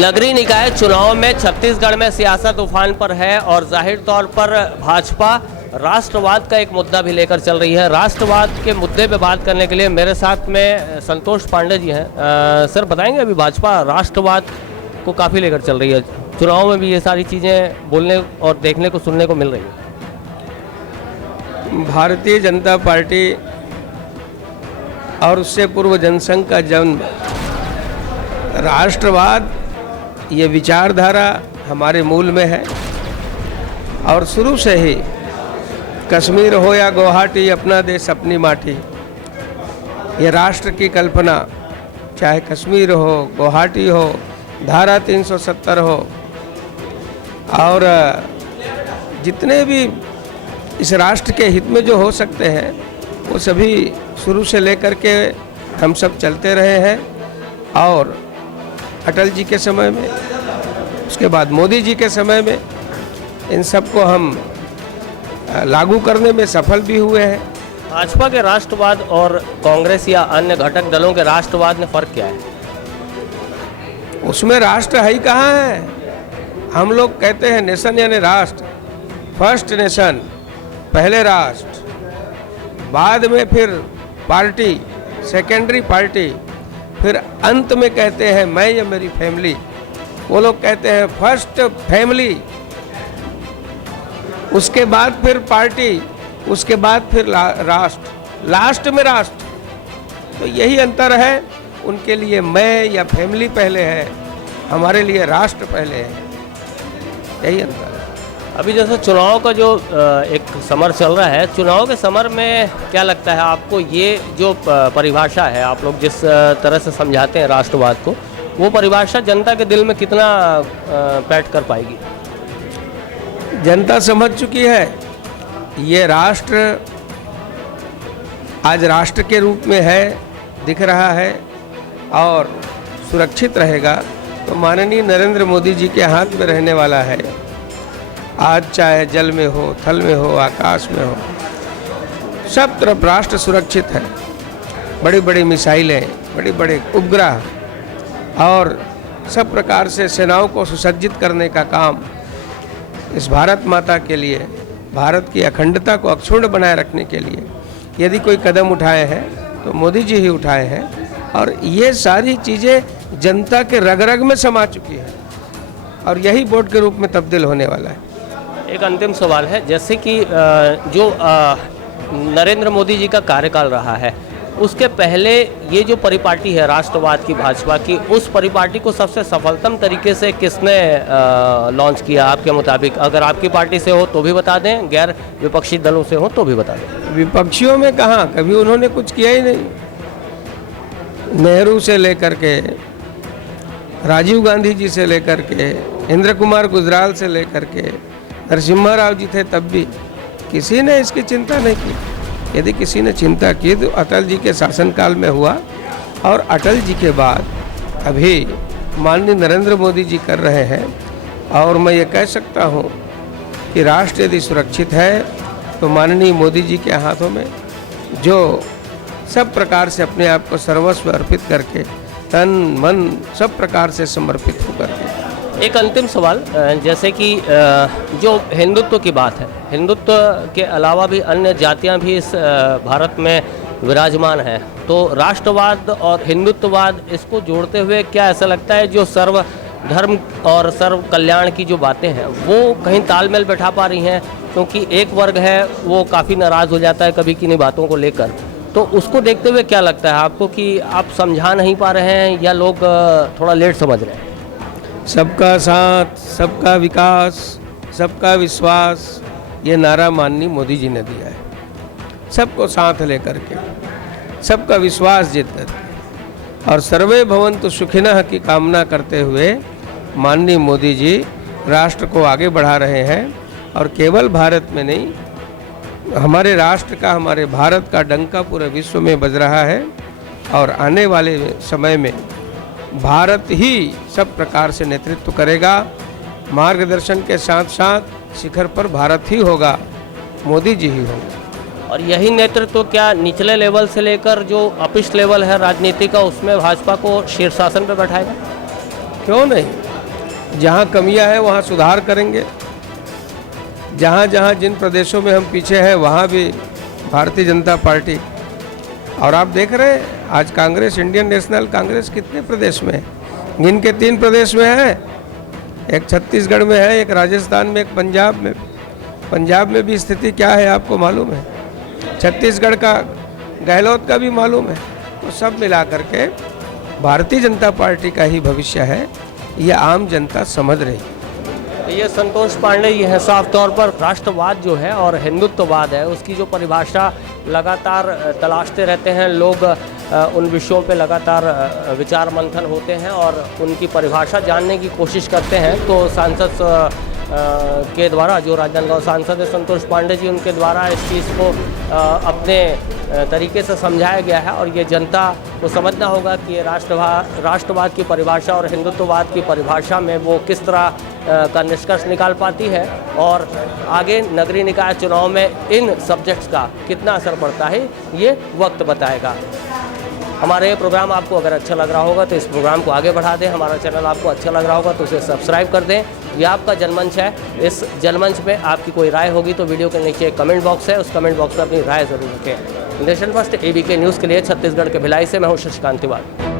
नगरीय निकाय चुनाव में छत्तीसगढ़ में सियासत उफान पर है और जाहिर तौर पर भाजपा राष्ट्रवाद का एक मुद्दा भी लेकर चल रही है। राष्ट्रवाद के मुद्दे पे बात करने के लिए मेरे साथ में संतोष पांडे जी हैं। सर बताएंगे, अभी भाजपा राष्ट्रवाद को काफ़ी लेकर चल रही है, चुनाव में भी ये सारी चीज़ें बोलने और देखने को सुनने को मिल रही है। भारतीय जनता पार्टी और उससे पूर्व जनसंघ का जन्म राष्ट्रवाद, ये विचारधारा हमारे मूल में है और शुरू से ही कश्मीर हो या गुवाहाटी, अपना देश अपनी माटी, ये राष्ट्र की कल्पना, चाहे कश्मीर हो, गुवाहाटी हो, धारा 370 हो और जितने भी इस राष्ट्र के हित में जो हो सकते हैं वो सभी शुरू से लेकर के हम सब चलते रहे हैं। और अटल जी के समय में, उसके बाद मोदी जी के समय में इन सब को हम लागू करने में सफल भी हुए हैं। भाजपा के राष्ट्रवाद और कांग्रेस या अन्य घटक दलों के राष्ट्रवाद में फ़र्क क्या है? उसमें राष्ट्र है ही कहाँ है। हम लोग कहते हैं नेशन यानी राष्ट्र, फर्स्ट नेशन, पहले राष्ट्र, बाद में फिर पार्टी, सेकेंडरी पार्टी, फिर अंत में कहते हैं मैं या मेरी फैमिली। वो लोग कहते हैं फर्स्ट फैमिली, उसके बाद फिर पार्टी, उसके बाद फिर राष्ट्र, लास्ट में राष्ट्र। तो यही अंतर है। उनके लिए मैं या फैमिली पहले है, हमारे लिए राष्ट्र पहले है, यही अंतर है। अभी जैसे चुनाव का जो एक समर चल रहा है, चुनाव के समर में क्या लगता है आपको, ये जो परिभाषा है आप लोग जिस तरह से समझाते हैं राष्ट्रवाद को, वो परिभाषा जनता के दिल में कितना पैठ कर पाएगी? जनता समझ चुकी है। ये राष्ट्र आज राष्ट्र के रूप में है, दिख रहा है और सुरक्षित रहेगा तो माननीय नरेंद्र मोदी जी के हाथ में रहने वाला है। आज चाहे जल में हो, थल में हो, आकाश में हो, सब तरफ राष्ट्र सुरक्षित है। बड़ी बड़ी मिसाइलें, बड़े बड़े उपग्रह और सब प्रकार से सेनाओं को सुसज्जित करने का काम इस भारत माता के लिए, भारत की अखंडता को अक्षुण्ण बनाए रखने के लिए यदि कोई कदम उठाए हैं तो मोदी जी ही उठाए हैं। और ये सारी चीज़ें जनता के रग रग में समा चुकी है और यही वोट के रूप में तब्दील होने वाला है। एक अंतिम सवाल है, जैसे कि जो नरेंद्र मोदी जी का कार्यकाल रहा है, उसके पहले ये जो परिपाटी है राष्ट्रवाद की, भाजपा की, उस परिपाटी को सबसे सफलतम तरीके से किसने लॉन्च किया आपके मुताबिक? अगर आपकी पार्टी से हो तो भी बता दें, गैर विपक्षी दलों से हो तो भी बता दें। विपक्षियों में कहाँ, कभी उन्होंने कुछ किया ही नहीं। नेहरू से लेकर के, राजीव गांधी जी से लेकर के, इंद्र कुमार गुजराल से लेकर के, नरसिम्हा राव जी थे तब भी किसी ने इसकी चिंता नहीं की। यदि किसी ने चिंता की तो अटल जी के शासनकाल में हुआ और अटल जी के बाद अभी माननीय नरेंद्र मोदी जी कर रहे हैं। और मैं ये कह सकता हूँ कि राष्ट्र यदि सुरक्षित है तो माननीय मोदी जी के हाथों में, जो सब प्रकार से अपने आप को सर्वस्व अर्पित करके, तन मन सब प्रकार से समर्पित होकर के। एक अंतिम सवाल, जैसे कि जो हिंदुत्व की बात है, हिंदुत्व के अलावा भी अन्य जातियां भी इस भारत में विराजमान हैं, तो राष्ट्रवाद और हिंदुत्ववाद, इसको जोड़ते हुए क्या ऐसा लगता है जो सर्व धर्म और सर्व कल्याण की जो बातें हैं वो कहीं तालमेल बैठा पा रही हैं? क्योंकि एक वर्ग है वो काफ़ी नाराज़ हो जाता है कभी किन्हीं बातों को लेकर, तो उसको देखते हुए क्या लगता है आपको कि आप समझा नहीं पा रहे हैं या लोग थोड़ा लेट समझ रहे हैं? सबका साथ, सबका विकास, सबका विश्वास, ये नारा माननीय मोदी जी ने दिया है। सबको साथ लेकर के, सबका विश्वास जीत करके और सर्वे भवन्तु सुखिनः की कामना करते हुए माननीय मोदी जी राष्ट्र को आगे बढ़ा रहे हैं। और केवल भारत में नहीं, हमारे राष्ट्र का, हमारे भारत का डंका पूरे विश्व में बज रहा है। और आने वाले समय में भारत ही सब प्रकार से नेतृत्व करेगा। मार्गदर्शन के साथ साथ शिखर पर भारत ही होगा, मोदी जी ही होंगे। और यही नेतृत्व क्या निचले लेवल से लेकर जो अपिश लेवल है राजनीति का, उसमें भाजपा को शीर्षासन पर बैठाएगा? क्यों नहीं। जहाँ कमियां हैं वहाँ सुधार करेंगे, जहाँ जहाँ जिन प्रदेशों में हम पीछे हैं वहाँ भी भारतीय जनता पार्टी। और आप देख रहे हैं आज कांग्रेस, इंडियन नेशनल कांग्रेस कितने प्रदेश में है? गिन के 3 प्रदेश में है, एक छत्तीसगढ़ में है, एक राजस्थान में, एक पंजाब में। पंजाब में भी स्थिति क्या है आपको मालूम है, छत्तीसगढ़ का गहलोत का भी मालूम है। तो सब मिला करके भारतीय जनता पार्टी का ही भविष्य है, ये आम जनता समझ रही है। ये संतोष पांडे जी हैं। साफ तौर पर राष्ट्रवाद जो है और हिंदुत्ववाद है उसकी जो परिभाषा लगातार तलाशते रहते हैं लोग, उन विषयों पे लगातार विचार मंथन होते हैं और उनकी परिभाषा जानने की कोशिश करते हैं। तो सांसद के द्वारा, जो राजनांदगांव सांसद है संतोष पांडे जी, उनके द्वारा इस चीज़ को अपने तरीके से समझाया गया है और ये जनता को समझना होगा कि ये राष्ट्रवाद की परिभाषा और हिंदुत्ववाद की परिभाषा में वो किस तरह का निष्कर्ष निकाल पाती है और आगे नगरीय निकाय चुनाव में इन सब्जेक्ट्स का कितना असर पड़ता है, ये वक्त बताएगा। हमारे ये प्रोग्राम आपको अगर अच्छा लग रहा होगा तो इस प्रोग्राम को आगे बढ़ा दें। हमारा चैनल आपको अच्छा लग रहा होगा तो उसे सब्सक्राइब कर दें। ये आपका जनमंच है, इस जनमंच में आपकी कोई राय होगी तो वीडियो के नीचे कमेंट बॉक्स है, उस कमेंट बॉक्स में अपनी राय ज़रूर रखें। नेशन फर्स्ट ABK न्यूज़ के लिए छत्तीसगढ़ के भिलाई से मैं हूँ शशिकांत तिवारी।